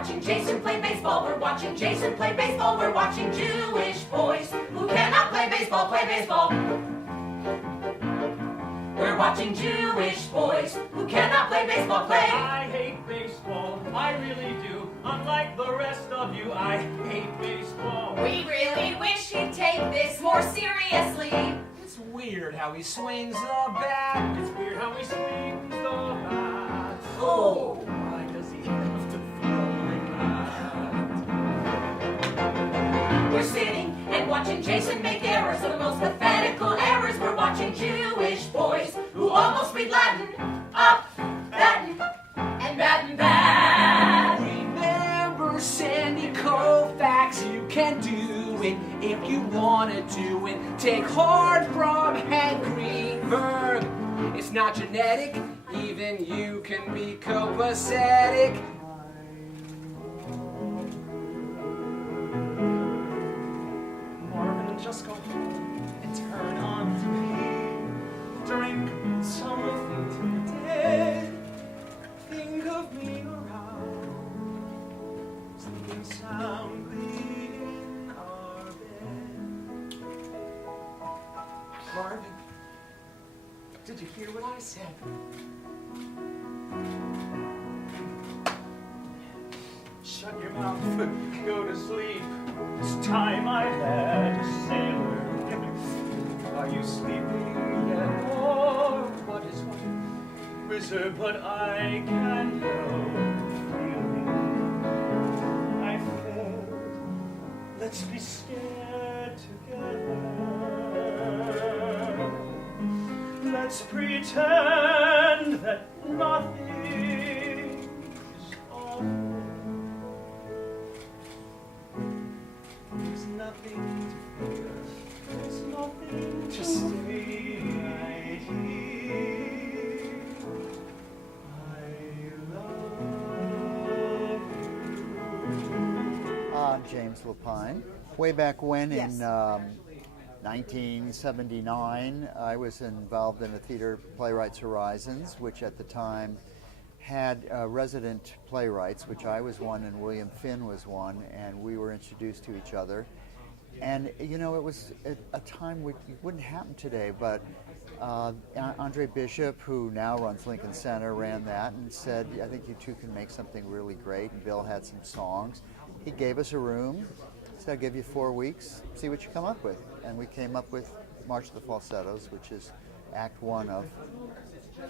watching Jason play baseball. We're watching Jason play baseball. We're watching Jewish boys who cannot play baseball, play baseball. We're watching Jewish boys who cannot play baseball, play. I hate baseball, I really do. Unlike the rest of you, I hate baseball. We really wish he'd take this more seriously. It's weird how he swings the bat. It's weird how he swings the bat. Oh, why does he have to throw like that? We're sitting and watching Jason make errors, the most pathetical errors. We're watching Jewish boys who almost read Latin, up, batten, and batten, bat. Remember Sandy Koufax, you can do it if you want to do it. Take heart from Hank Greenberg. It's not genetic, even you can be copacetic. Marvin, just go home and turn on me. Drink something today. Think of me around. Sleeping soundly in our bed. Marvin, did you hear what I said? Shut your mouth, go to sleep. It's time I had a sailor. Are you sleeping yet? Or what is what? Wizard, but I can't help feeling I failed. Let's be scared together. Let's pretend that nothing is awful. There's nothing to fear. There's nothing to stay right here. I love you. I'm James Lepine. Way back when Yes. in 1979, I was involved in a theater, Playwrights Horizons, which at the time had resident playwrights, which I was one and William Finn was one, and we were introduced to each other. And, you know, it was a time which wouldn't happen today, but Andre Bishop, who now runs Lincoln Center, ran that and said, I think you two can make something really great. And Bill had some songs. He gave us a room, said, I'll give you 4 weeks, see what you come up with. And we came up with March of the Falsettos, which is Act 1 of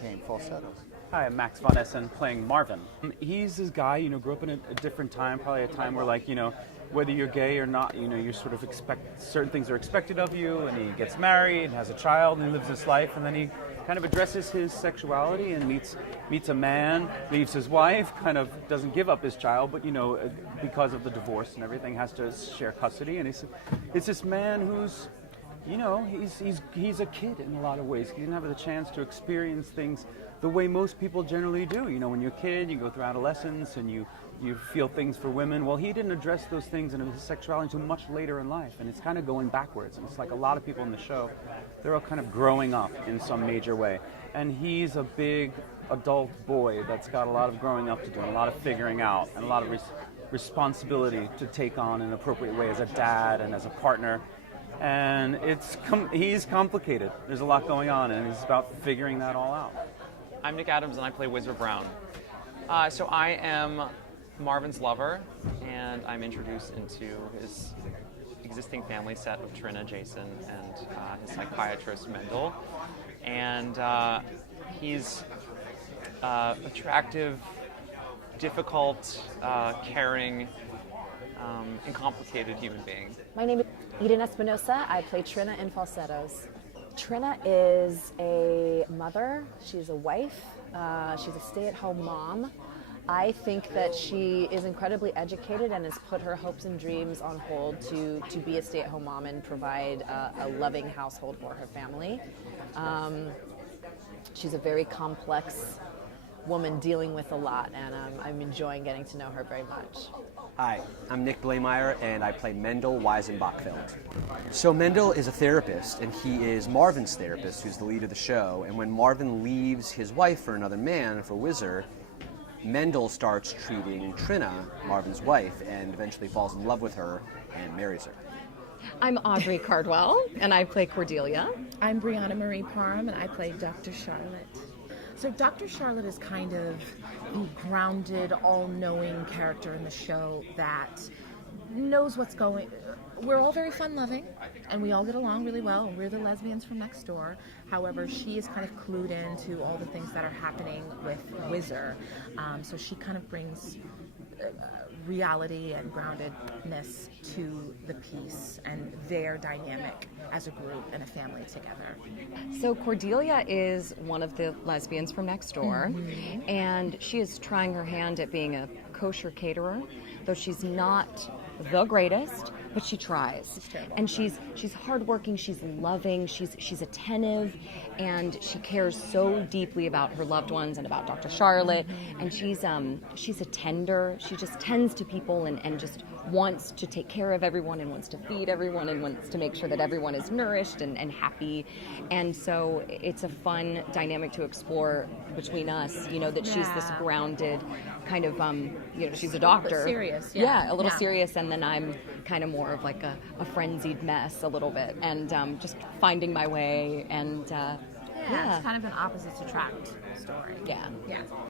Came Falsettos. Hi, I'm Max von Essen playing Marvin. He's this guy, you know, grew up in a different time, probably a time where, like, you know, whether you're gay or not, you know, you sort of expect, certain things are expected of you, and he gets married and has a child and he lives his life, and then he kind of addresses his sexuality and meets a man, leaves his wife, kind of doesn't give up his child, but, you know, because of the divorce and everything, has to share custody, and it's this man who's, you know, he's a kid in a lot of ways. He didn't have the chance to experience things the way most people generally do. You know, when you're a kid, you go through adolescence and you feel things for women. Well, he didn't address those things and his sexuality until much later in life, and it's kind of going backwards. And it's like a lot of people in the show, they're all kind of growing up in some major way. And he's a big adult boy that's got a lot of growing up to do, and a lot of figuring out, and a lot of responsibility to take on in an appropriate way as a dad and as a partner. And he's complicated. There's a lot going on, and it's about figuring that all out. I'm Nick Adams, and I play Wizard Brown. So I am Marvin's lover, and I'm introduced into his existing family set of Trina, Jason, and his psychiatrist, Mendel. And he's attractive, difficult, caring, and complicated human being. My name is Espinosa. I play Trina in Falsettos. Trina is a mother. She's a wife. She's a stay-at-home mom. I think that she is incredibly educated and has put her hopes and dreams on hold to be a stay-at-home mom and provide a loving household for her family. She's a very complex woman dealing with a lot, and I'm enjoying getting to know her very much. Hi, I'm Nick Barleymeyer, and I play Mendel Weisenbachfeld. So Mendel is a therapist, and he is Marvin's therapist, who's the lead of the show. And when Marvin leaves his wife for another man, for Wizard, Mendel starts treating Trina, Marvin's wife, and eventually falls in love with her and marries her. I'm Audrey Cardwell, and I play Cordelia. I'm Brianna Marie Parham, and I play Dr. Charlotte. So Dr. Charlotte is kind of the grounded, all-knowing character in the show that knows what's going. We're all very fun-loving, and we all get along really well, and we're the lesbians from next door. However, she is kind of clued into all the things that are happening with Whizzer. So she kind of brings reality and groundedness to the piece and their dynamic as a group and a family together. So Cordelia is one of the lesbians from next door, and she is trying her hand at being a kosher caterer, though she's not the greatest, but she tries. And she's hardworking, she's loving, she's attentive, and she cares so deeply about her loved ones and about Dr. Charlotte. And she's a tender. She just tends to people and just wants to take care of everyone and wants to feed everyone and wants to make sure that everyone is nourished and happy. And so it's a fun dynamic to explore between us, that she's this grounded kind of, she's a doctor. Serious, yeah. A little serious, and then I'm kind of more of like a frenzied mess a little bit, and just finding my way, and it's kind of an opposites attract story. Yeah.